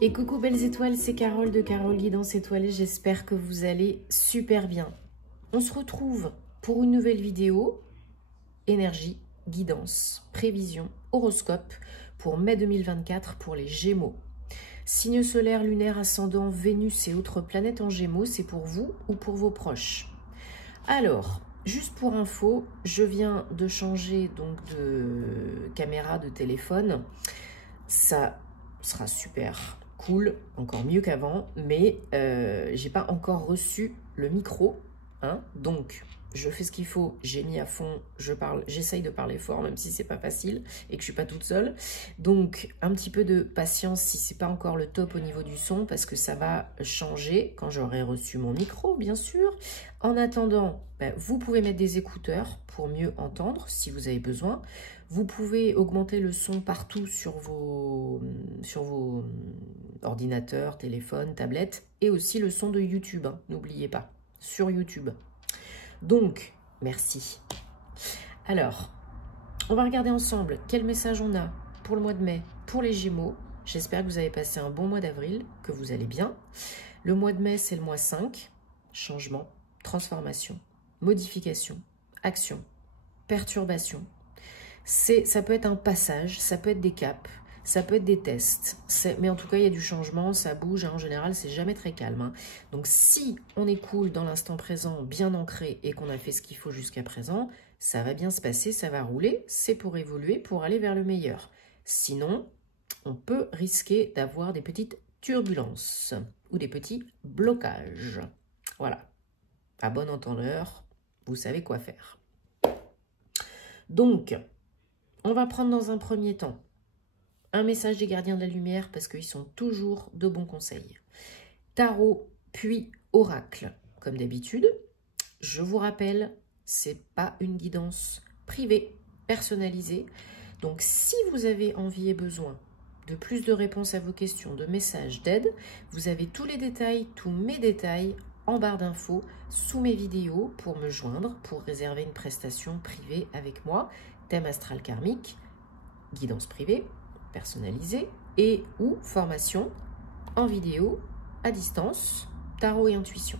Et coucou belles étoiles, c'est Carole de Carole Guidance Étoilée, j'espère que vous allez super bien. On se retrouve pour une nouvelle vidéo, énergie, guidance, prévision, horoscope pour mai 2024 pour les Gémeaux. Signe solaire, lunaire, ascendant, Vénus et autres planètes en Gémeaux, c'est pour vous ou pour vos proches. Alors, juste pour info, je viens de changer donc de caméra de téléphone. Ça sera super cool, encore mieux qu'avant, mais j'ai pas encore reçu le micro, hein, donc je fais ce qu'il faut, j'ai mis à fond, je parle, j'essaye de parler fort, même si c'est pas facile et que je suis pas toute seule. Donc un petit peu de patience si c'est pas encore le top au niveau du son, parce que ça va changer quand j'aurai reçu mon micro, bien sûr. En attendant, vous pouvez mettre des écouteurs pour mieux entendre si vous avez besoin. Vous pouvez augmenter le son partout sur vos ordinateurs, téléphones, tablettes, et aussi le son de YouTube, hein, n'oubliez pas, sur YouTube. Donc, merci. Alors, on va regarder ensemble quel message on a pour le mois de mai, pour les Gémeaux. J'espère que vous avez passé un bon mois d'avril, que vous allez bien. Le mois de mai, c'est le mois 5, changement, transformation, modification, action, perturbation. Ça peut être un passage, ça peut être des caps, ça peut être des tests, mais en tout cas il y a du changement, ça bouge, hein, en général c'est jamais très calme, hein. Donc si on est cool dans l'instant présent, bien ancré et qu'on a fait ce qu'il faut jusqu'à présent, ça va bien se passer, ça va rouler, c'est pour évoluer, pour aller vers le meilleur. Sinon, on peut risquer d'avoir des petites turbulences ou des petits blocages. Voilà, à bon entendeur, vous savez quoi faire. Donc, on va prendre dans un premier temps un message des gardiens de la lumière parce qu'ils sont toujours de bons conseils. Tarot puis oracle. Comme d'habitude, je vous rappelle, c'est pas une guidance privée, personnalisée. Donc si vous avez envie et besoin de plus de réponses à vos questions, de messages, d'aide, vous avez tous les détails, tous mes détails en barre d'infos sous mes vidéos pour me joindre, pour réserver une prestation privée avec moi. Thème astral karmique, guidance privée, personnalisée et ou formation en vidéo, à distance, tarot et intuition.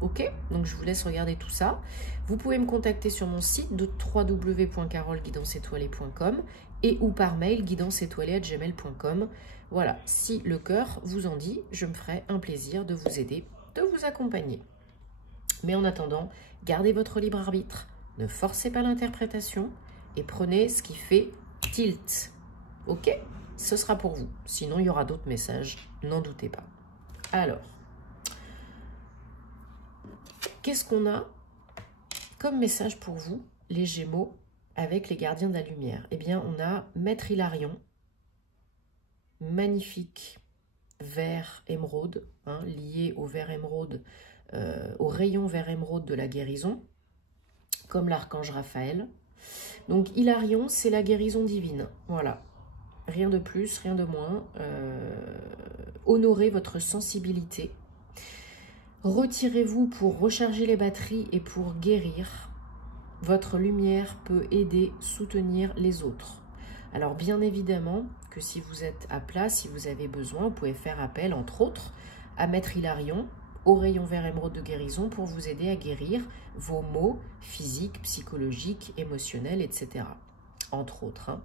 Ok? Donc je vous laisse regarder tout ça. Vous pouvez me contacter sur mon site de www.caroleguidanceétoilée.com et ou par mail guidanceétoilée@gmail.com. Voilà, si le cœur vous en dit, je me ferai un plaisir de vous aider, de vous accompagner. Mais en attendant, gardez votre libre arbitre, ne forcez pas l'interprétation et prenez ce qui fait tilt. Ok? Ce sera pour vous. Sinon, il y aura d'autres messages, n'en doutez pas. Alors, qu'est-ce qu'on a comme message pour vous, les Gémeaux, avec les gardiens de la lumière? Eh bien, on a Maître Hilarion, magnifique vert émeraude, hein, lié au vert émeraude, au rayon vert émeraude de la guérison, comme l'archange Raphaël. Donc Hilarion, c'est la guérison divine, voilà. Rien de plus, rien de moins. Honorez votre sensibilité. Retirez-vous pour recharger les batteries et pour guérir. Votre lumière peut aider, soutenir les autres. Alors bien évidemment que si vous êtes à plat, si vous avez besoin, vous pouvez faire appel, entre autres, à Maître Hilarion, au rayon vert émeraude de guérison pour vous aider à guérir vos maux physiques, psychologiques, émotionnels, etc. Entre autres, hein.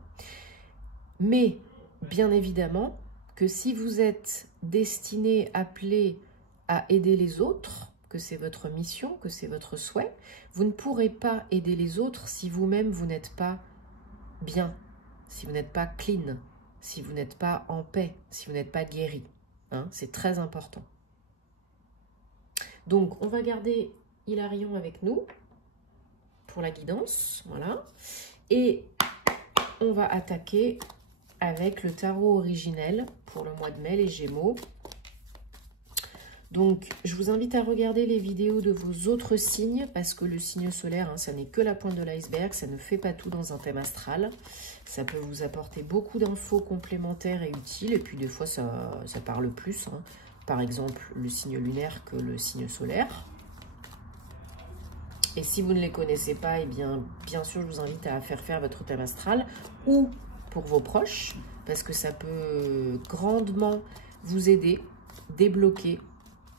Mais bien évidemment que si vous êtes destiné, appelé à aider les autres, que c'est votre mission, que c'est votre souhait, vous ne pourrez pas aider les autres si vous-même vous n'êtes pas bien, si vous n'êtes pas clean, si vous n'êtes pas en paix, si vous n'êtes pas guéri, hein, c'est très important. Donc, on va garder Hilarion avec nous pour la guidance, voilà. Et on va attaquer avec le tarot originel pour le mois de mai, les Gémeaux. Donc, je vous invite à regarder les vidéos de vos autres signes parce que le signe solaire, hein, ça n'est que la pointe de l'iceberg, ça ne fait pas tout dans un thème astral. Ça peut vous apporter beaucoup d'infos complémentaires et utiles et puis des fois, ça parle plus, hein. Par exemple, le signe lunaire que le signe solaire. Et si vous ne les connaissez pas, eh bien sûr, je vous invite à faire votre thème astral ou pour vos proches parce que ça peut grandement vous aider, débloquer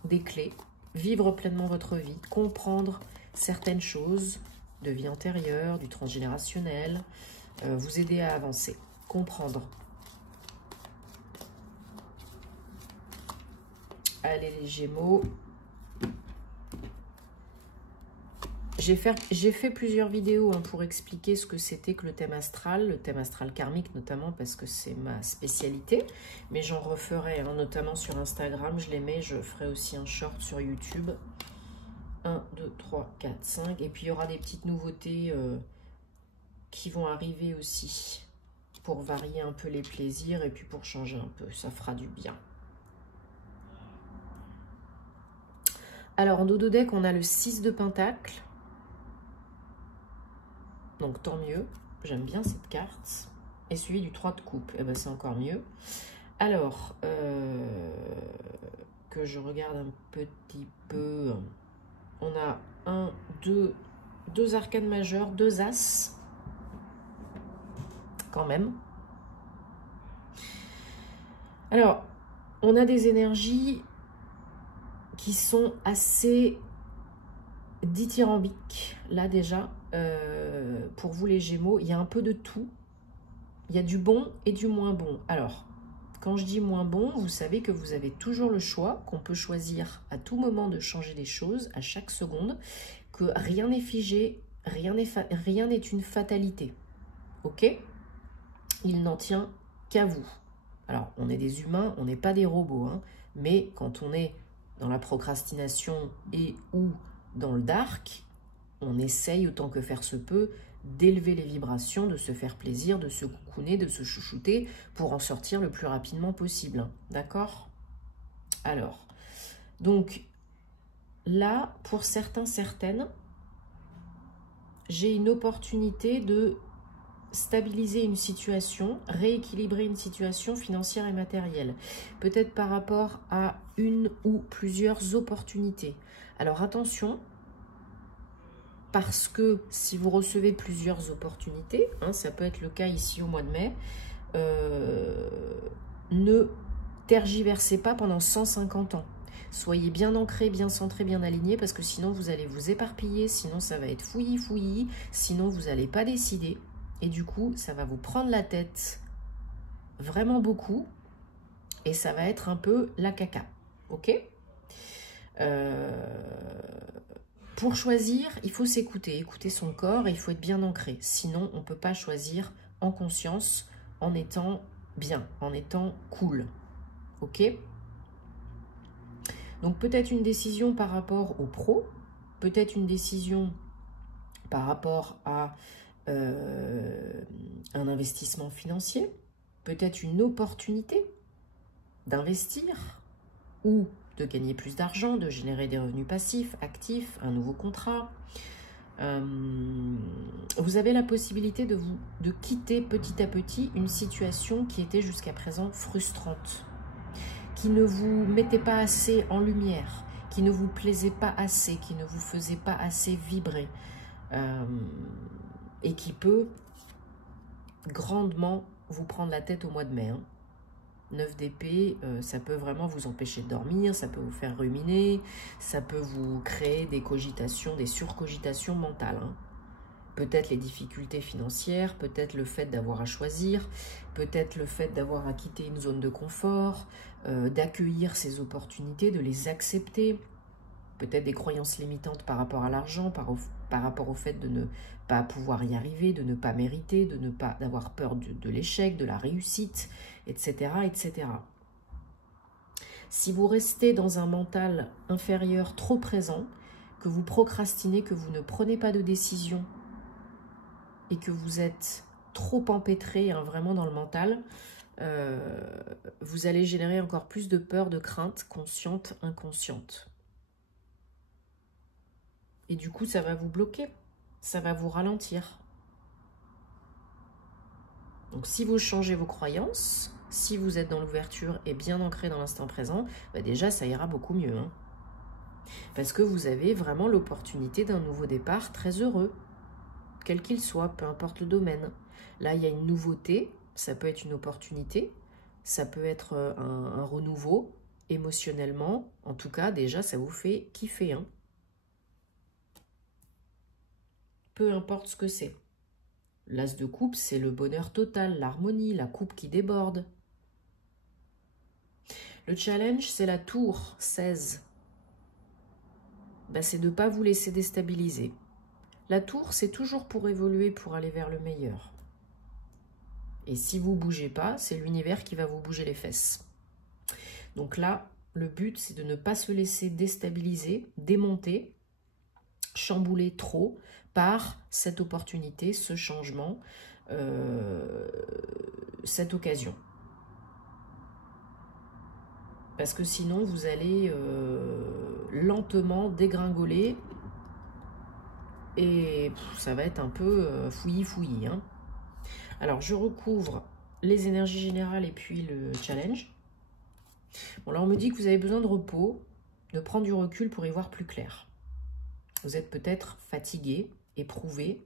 des clés, vivre pleinement votre vie, comprendre certaines choses de vie antérieure, du transgénérationnel, vous aider à avancer, comprendre. Allez les Gémeaux. J'ai fait plusieurs vidéos pour expliquer ce que c'était que le thème astral karmique notamment parce que c'est ma spécialité. Mais j'en referai, notamment sur Instagram, je les mets, je ferai aussi un short sur YouTube. 1, 2, 3, 4, 5. Et puis il y aura des petites nouveautés qui vont arriver aussi pour varier un peu les plaisirs et puis pour changer un peu, ça fera du bien. Alors en dos de deck, on a le 6 de Pentacle. Donc tant mieux, j'aime bien cette carte. Et suivi du 3 de coupe, et ben c'est encore mieux. Alors, que je regarde un petit peu. On a deux arcanes majeures, 2 as. Quand même. Alors, on a des énergies qui sont assez dithyrambiques, là déjà. Pour vous les Gémeaux, il y a un peu de tout. Il y a du bon et du moins bon. Alors, quand je dis moins bon, vous savez que vous avez toujours le choix, qu'on peut choisir à tout moment de changer les choses, à chaque seconde, que rien n'est figé, rien n'est une fatalité. Ok? Il n'en tient qu'à vous. Alors, on est des humains, on n'est pas des robots, mais quand on est dans la procrastination et ou dans le dark, on essaye autant que faire se peut d'élever les vibrations, de se faire plaisir, de se coucouner, de se chouchouter pour en sortir le plus rapidement possible. D'accord? Alors, donc là, pour certains, certaines, j'ai une opportunité de stabiliser une situation, rééquilibrer une situation financière et matérielle. Peut-être par rapport à une ou plusieurs opportunités. Alors attention, parce que si vous recevez plusieurs opportunités, ça peut être le cas ici au mois de mai, ne tergiversez pas pendant 150 ans. Soyez bien ancrés, bien centrés, bien alignés, parce que sinon vous allez vous éparpiller, sinon ça va être fouillis, sinon vous n'allez pas décider. Et du coup, ça va vous prendre la tête vraiment beaucoup, et ça va être un peu la caca, ok ? Pour choisir, il faut s'écouter, écouter son corps et il faut être bien ancré. Sinon, on ne peut pas choisir en conscience, en étant bien, en étant cool. Ok? Donc peut-être une décision par rapport au pro, peut-être une décision par rapport à un investissement financier, peut-être une opportunité d'investir ou de gagner plus d'argent, de générer des revenus passifs, actifs, un nouveau contrat. Vous avez la possibilité de quitter petit à petit une situation qui était jusqu'à présent frustrante, qui ne vous mettait pas assez en lumière, qui ne vous plaisait pas assez, qui ne vous faisait pas assez vibrer, et qui peut grandement vous prendre la tête au mois de mai. 9 d'épée, ça peut vraiment vous empêcher de dormir, ça peut vous faire ruminer, ça peut vous créer des cogitations, des surcogitations mentales. Peut-être les difficultés financières, peut-être le fait d'avoir à choisir, peut-être le fait d'avoir à quitter une zone de confort, d'accueillir ces opportunités, de les accepter, peut-être des croyances limitantes par rapport à l'argent, par rapport au fait de ne pas pouvoir y arriver, de ne pas mériter, d'avoir peur de l'échec, de la réussite, etc., etc. Si vous restez dans un mental inférieur trop présent, que vous procrastinez, que vous ne prenez pas de décision et que vous êtes trop empêtré vraiment dans le mental, vous allez générer encore plus de peur, de crainte, consciente, inconsciente. Et du coup, ça va vous bloquer, ça va vous ralentir. Donc, si vous changez vos croyances, si vous êtes dans l'ouverture et bien ancré dans l'instant présent, déjà, ça ira beaucoup mieux. Parce que vous avez vraiment l'opportunité d'un nouveau départ très heureux, quel qu'il soit, peu importe le domaine. Là, il y a une nouveauté, ça peut être une opportunité, ça peut être un renouveau émotionnellement. En tout cas, déjà, ça vous fait kiffer, hein. Peu importe ce que c'est. L'as de coupe, c'est le bonheur total, l'harmonie, la coupe qui déborde. Le challenge, c'est la tour 16. Ben, c'est de ne pas vous laisser déstabiliser. La tour, c'est toujours pour évoluer, pour aller vers le meilleur. Et si vous ne bougez pas, c'est l'univers qui va vous bouger les fesses. Donc là, le but, c'est de ne pas se laisser déstabiliser, démonter, chambouler trop par cette opportunité, ce changement, cette occasion. Parce que sinon, vous allez lentement dégringoler et ça va être un peu fouillis-fouillis, hein. Alors, je recouvre les énergies générales et puis le challenge. Bon, là, on me dit que vous avez besoin de repos, de prendre du recul pour y voir plus clair. Vous êtes peut-être fatigué, éprouvé,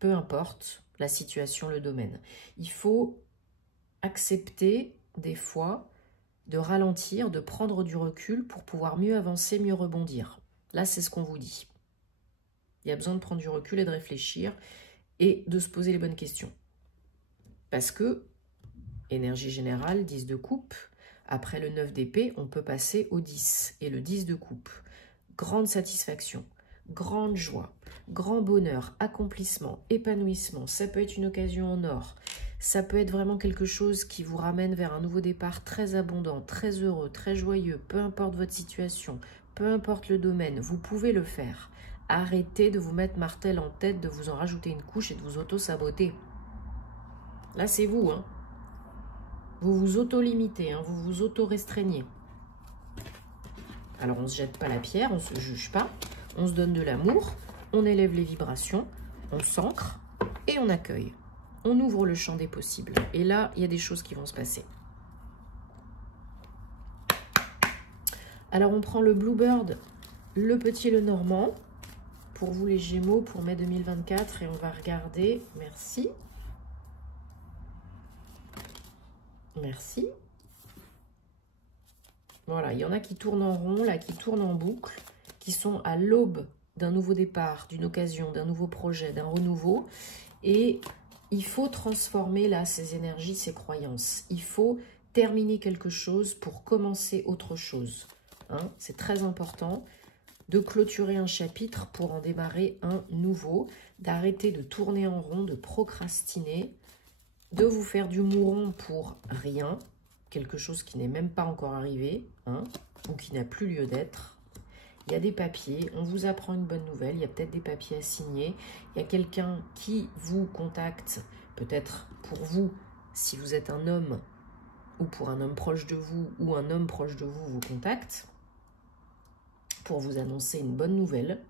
peu importe la situation, le domaine. Il faut accepter des fois de ralentir, de prendre du recul pour pouvoir mieux avancer, mieux rebondir. Là, c'est ce qu'on vous dit. Il y a besoin de prendre du recul et de réfléchir et de se poser les bonnes questions. Parce que, énergie générale, 10 de coupe, après le 9 d'épée, on peut passer au 10 et le 10 de coupe. Grande satisfaction, grande joie, grand bonheur, accomplissement, épanouissement. Ça peut être une occasion en or. Ça peut être vraiment quelque chose qui vous ramène vers un nouveau départ très abondant, très heureux, très joyeux. Peu importe votre situation, peu importe le domaine, vous pouvez le faire. Arrêtez de vous mettre martel en tête, de vous en rajouter une couche et de vous auto-saboter. Là, c'est vous, hein. Vous vous auto-limitez, hein, vous vous auto-restreignez. Alors, on ne se jette pas la pierre, on ne se juge pas, on se donne de l'amour, on élève les vibrations, on s'ancre et on accueille. On ouvre le champ des possibles. Et là, il y a des choses qui vont se passer. Alors, on prend le Bluebird, le petit et le normand. Pour vous, les Gémeaux, pour mai 2024. Et on va regarder. Merci. Merci. Voilà, il y en a qui tournent en rond, là, qui tournent en boucle, qui sont à l'aube d'un nouveau départ, d'une occasion, d'un nouveau projet, d'un renouveau. Et il faut transformer, là, ces énergies, ces croyances. Il faut terminer quelque chose pour commencer autre chose. Hein, c'est très important de clôturer un chapitre pour en démarrer un nouveau, d'arrêter de tourner en rond, de procrastiner, de vous faire du mouron pour rien, quelque chose qui n'est même pas encore arrivé, hein, ou qui n'a plus lieu d'être. Il y a des papiers, on vous apprend une bonne nouvelle, il y a peut-être des papiers à signer, il y a quelqu'un qui vous contacte, peut-être pour vous, si vous êtes un homme, ou pour un homme proche de vous, ou un homme proche de vous vous contacte, pour vous annoncer une bonne nouvelle,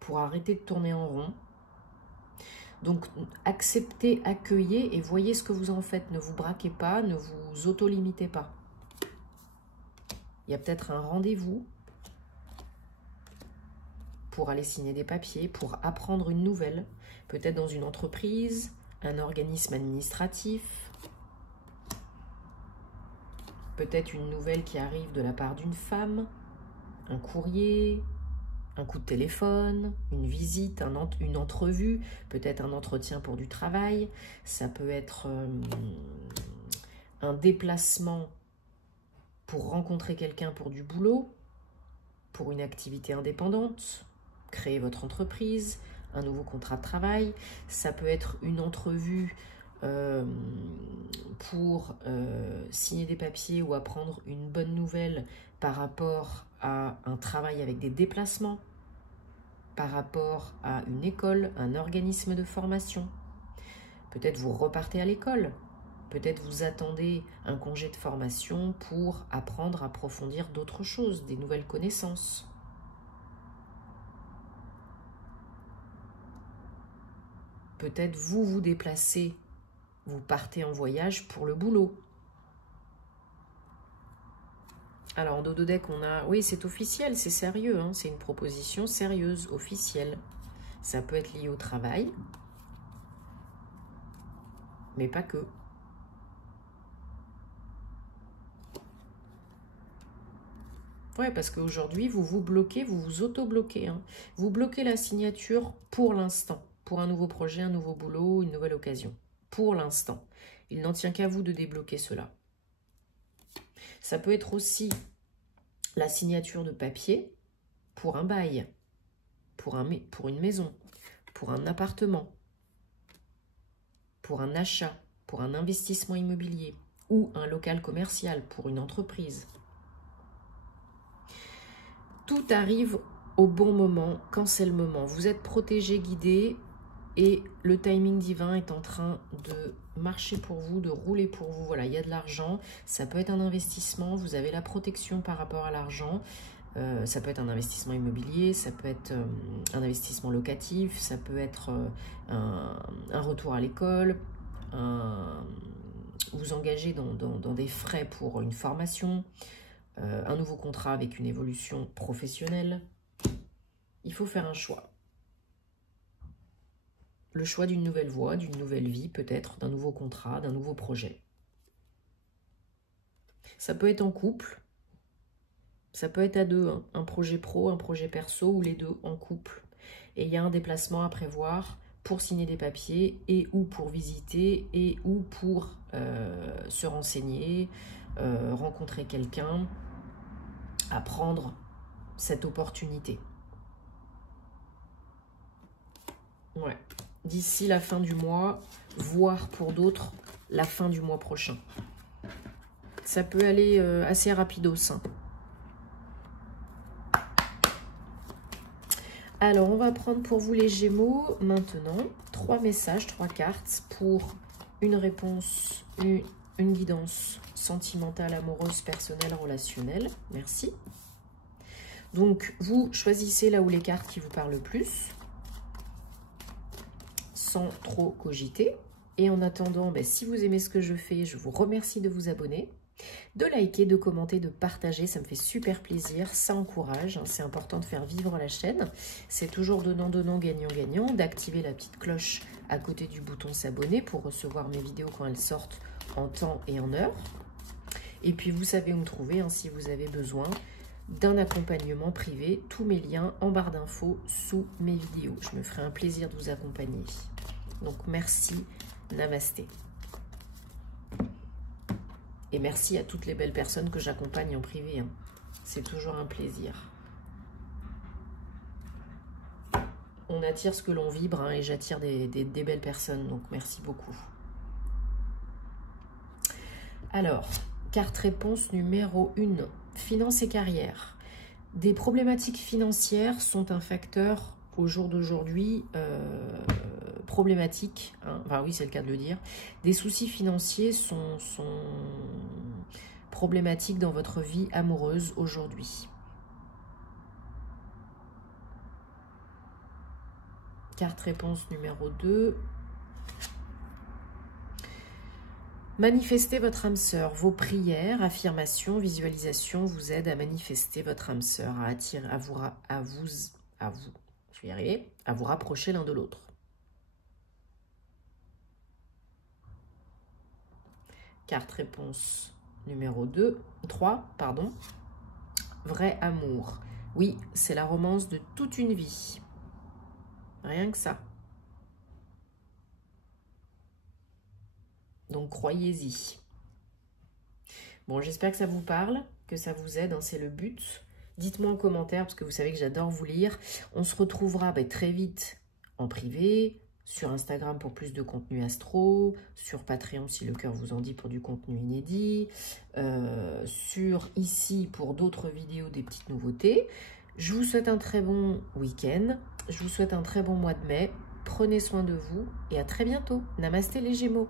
pour arrêter de tourner en rond. Donc, acceptez, accueillez et voyez ce que vous en faites. Ne vous braquez pas, ne vous auto-limitez pas. Il y a peut-être un rendez-vous pour aller signer des papiers, pour apprendre une nouvelle, peut-être dans une entreprise, un organisme administratif, peut-être une nouvelle qui arrive de la part d'une femme, un courrier, un coup de téléphone, une visite, une entrevue, peut-être un entretien pour du travail. Ça peut être un déplacement pour rencontrer quelqu'un pour du boulot, pour une activité indépendante, créer votre entreprise, un nouveau contrat de travail. Ça peut être une entrevue pour signer des papiers ou apprendre une bonne nouvelle par rapport à un travail avec des déplacements, par rapport à une école, un organisme de formation. Peut-être vous repartez à l'école, peut-être vous attendez un congé de formation pour apprendre, approfondir d'autres choses, des nouvelles connaissances. Peut-être vous vous déplacez, vous partez en voyage pour le boulot. Alors, en dos de deck, on a... Oui, c'est officiel, c'est sérieux, hein, c'est une proposition sérieuse, officielle. Ça peut être lié au travail, mais pas que. Ouais, parce qu'aujourd'hui, vous vous bloquez, vous vous auto-bloquez. Hein. Vous bloquez la signature pour l'instant, pour un nouveau projet, un nouveau boulot, une nouvelle occasion. Pour l'instant. Il n'en tient qu'à vous de débloquer cela. Ça peut être aussi la signature de papier pour un bail, pour une maison, pour un appartement, pour un achat, pour un investissement immobilier ou un local commercial pour une entreprise. Tout arrive au bon moment, quand c'est le moment. Vous êtes protégé, guidé et le timing divin est en train de marcher pour vous, de rouler pour vous. Voilà, il y a de l'argent, ça peut être un investissement, vous avez la protection par rapport à l'argent. Ça peut être un investissement immobilier, ça peut être un investissement locatif, ça peut être un retour à l'école, vous engager dans des frais pour une formation, un nouveau contrat avec une évolution professionnelle. Il faut faire un choix. Le choix d'une nouvelle voie, d'une nouvelle vie peut-être, d'un nouveau contrat, d'un nouveau projet. Ça peut être en couple, ça peut être à deux, hein, un projet pro, un projet perso ou les deux en couple. Et il y a un déplacement à prévoir pour signer des papiers et ou pour visiter et ou pour se renseigner, rencontrer quelqu'un, apprendre cette opportunité. Ouais. D'ici la fin du mois, voire pour d'autres, la fin du mois prochain. Ça peut aller assez rapidos. Hein. Alors, on va prendre pour vous les Gémeaux maintenant 3 messages, 3 cartes pour une réponse, une guidance sentimentale, amoureuse, personnelle, relationnelle. Merci. Donc, vous choisissez là où les cartes qui vous parlent le plus, sans trop cogiter. Et en attendant, si vous aimez ce que je fais, je vous remercie de vous abonner, de liker, de commenter, de partager. Ça me fait super plaisir, ça encourage. Hein, c'est important de faire vivre la chaîne. C'est toujours donnant, gagnant. D'activer la petite cloche à côté du bouton s'abonner pour recevoir mes vidéos quand elles sortent en temps et en heure. Et puis, vous savez où me trouver hein, si vous avez besoin d'un accompagnement privé. Tous mes liens en barre d'infos sous mes vidéos. Je me ferai un plaisir de vous accompagner. Donc, merci. Namasté. Et merci à toutes les belles personnes que j'accompagne en privé. Hein. C'est toujours un plaisir. On attire ce que l'on vibre hein, et j'attire des belles personnes. Donc, merci beaucoup. Alors, carte réponse numéro 1. Finances et carrière. Des problématiques financières sont un facteur au jour d'aujourd'hui problématique. Hein. Enfin oui, c'est le cas de le dire. Des soucis financiers sont problématiques dans votre vie amoureuse aujourd'hui. Carte réponse numéro 2. Manifestez votre âme sœur. Vos prières, affirmations, visualisations vous aident à manifester votre âme sœur, à attirer, à vous rapprocher l'un de l'autre. Carte réponse numéro 3. Vrai amour. Oui, c'est la romance de toute une vie. Rien que ça. Donc, croyez-y. Bon, j'espère que ça vous parle, que ça vous aide, hein, c'est le but. Dites-moi en commentaire, parce que vous savez que j'adore vous lire. On se retrouvera très vite en privé, sur Instagram pour plus de contenu astro, sur Patreon si le cœur vous en dit pour du contenu inédit, sur ici pour d'autres vidéos, des petites nouveautés. Je vous souhaite un très bon week-end, je vous souhaite un très bon mois de mai. Prenez soin de vous et à très bientôt. Namasté les Gémeaux.